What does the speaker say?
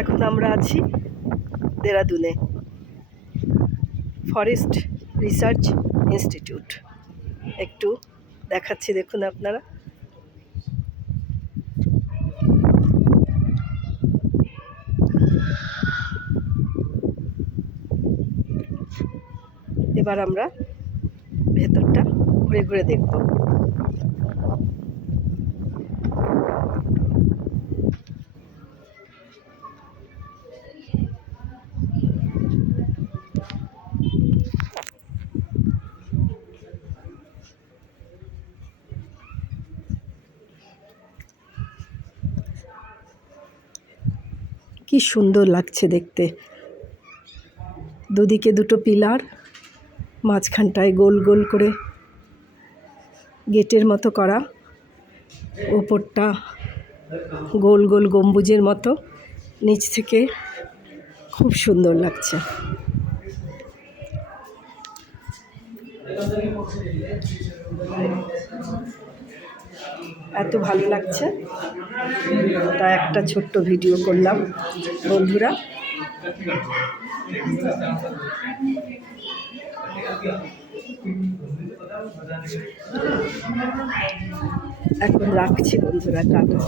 এখন আমরা আছি দেরাদুনে, ফরেস্ট রিসার্চ ইনস্টিটিউট। একটু দেখাচ্ছি, দেখুন আপনারা। এবার আমরা ভেতরটা ঘুরে ঘুরে দেখব। কি সুন্দর লাগছে দেখতে। দুদিকে দুটো পিলার, মাঝখানটায় গোল গোল করে গেটের মতো করা, ওপরটা গোল গোল গম্বুজের মতো, নিচ থেকে খুব সুন্দর লাগছে। এত ভালো লাগছে, তা একটা ছোট্ট ভিডিও করলাম বন্ধুরা। এখন রাখছি বন্ধুরা, টাটা।